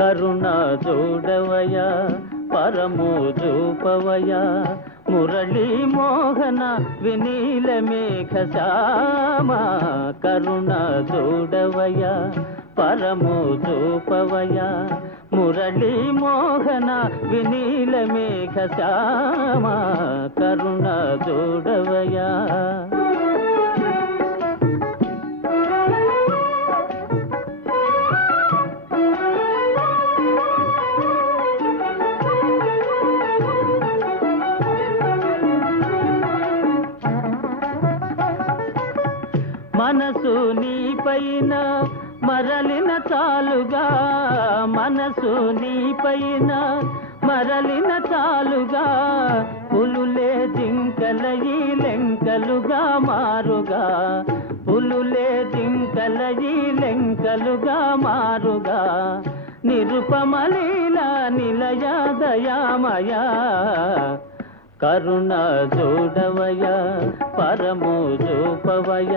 కరుణ చూడవయ పరము చూపవయ మురళీ మోహన వినీల మేఘ శ్యామ కరుణ చూడవయ పరము చూపవయ మురళీ మోహన వినీల మేఘ శ్యామ కరుణ చూడవయ మనసు నీ పైన మరలిన చాలుగా మనసు నీ పైన మరలిన చాలుగా పులులే జింకలయి లెంకలుగా మారుగా పులులే జింకలయి లెంకలుగా మారుగా నిరుపమలీల నిలయ దయామయ కరుణ చూడవయ పరము చూపవయ